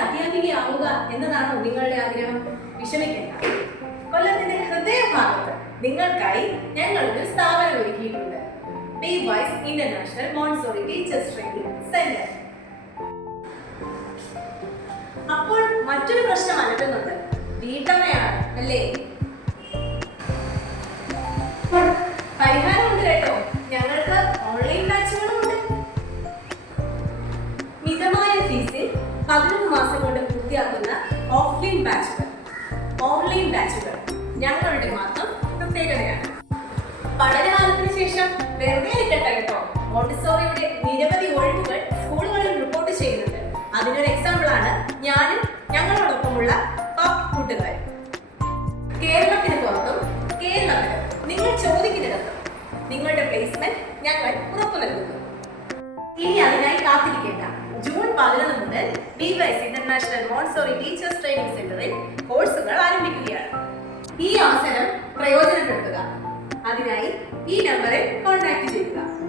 അധ്യാപികയാവുക എന്നതാണോ നിങ്ങളുടെ ആഗ്രഹം? വിഷമിക്കേണ്ട. കൊല്ലത്തിന്റെ ഹൃദയഭാഗത്ത് നിങ്ങൾക്കായി ഞങ്ങൾ ഒരു സ്ഥാപനം ഒരുക്കിയിട്ടുണ്ട്. B wise international montessori teachers training centre. അപ്പോൾ മറ്റൊരു പ്രശ്നം അലട്ടുന്നുണ്ട്. വീട്ടമ്മയാണ് അല്ലേ? പരിഹാരമുണ്ട് കേട്ടോ. ഞങ്ങൾക്ക് ഓൺലൈൻ ബാച്ചുകളും ഉണ്ട് മിതമായ ഫീസിൽ പതിനൊന്ന് ബാച്ചുകൾ ഓൺലൈൻ ബാച്ചുകൾ ഞങ്ങളുടെ മാത്രം പ്രത്യേകതയാണ്. പഠനകാലത്തിന് ശേഷം വെറുതെ ഇരിക്കട്ടെ കേട്ടോ. മോണ്ടിസോറിയുടെ നിരവധി ഒഴിവുകൾ സ്കൂളുകളിൽ റിപ്പോർട്ട് ചെയ്യുന്നുണ്ട്. അതിനൊരു എക്സാമ്പിൾ ആണ് ഞാനും ഞങ്ങളോടൊപ്പമുള്ള ടോപ്പ് കൂട്ടുകാരും. കേരളത്തിന് പുറത്തും കേരളത്തിലും നിങ്ങൾ ചോദിക്കുന്നിടത്തും നിങ്ങളുടെ പ്ലേസ്മെന്റ് ഞങ്ങൾ ഉറപ്പു നൽകുന്നു പതിനൊന്ന് മുതൽ device international montessori teachers training സെന്ററിൽ കോഴ്സുകൾ ആരംഭിക്കുകയാണ്. ഈ അവസരം പ്രയോജനപ്പെടുത്തുക. അതിനായി ഈ നമ്പറിൽ കോൺടാക്ട് ചെയ്യുക.